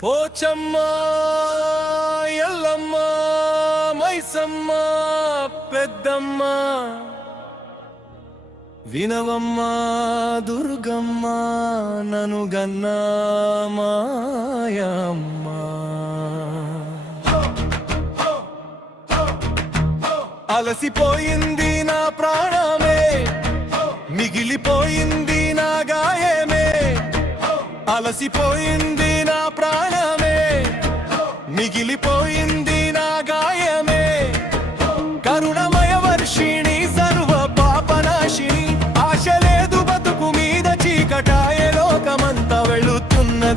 పోచమ్మ ఎల్లమ్మ మైసమ్మ పెద్దమ్మ వినవమ్మ దుర్గమ్మ నను గన్నామాయమ్మ అలసిపోయింది నా ప్రాణమే మిగిలిపోయింది నా గాయమే. అలసిపోయింది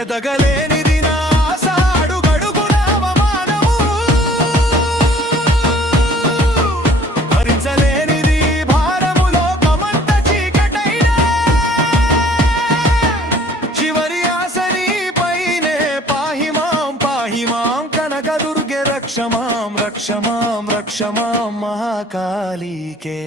ఎదగలేనిది నా ఆశ అడుగడుగున అవమానము భరించలేనిది భారము లోకమంత చీకటైన. చివరి ఆశ నీపైనే పాహిమాం పాహిమాం కనక దుర్గే రక్షమాం రక్షమాం రక్షమాం మహాకాళీకే.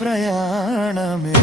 പ്രയാണമേ.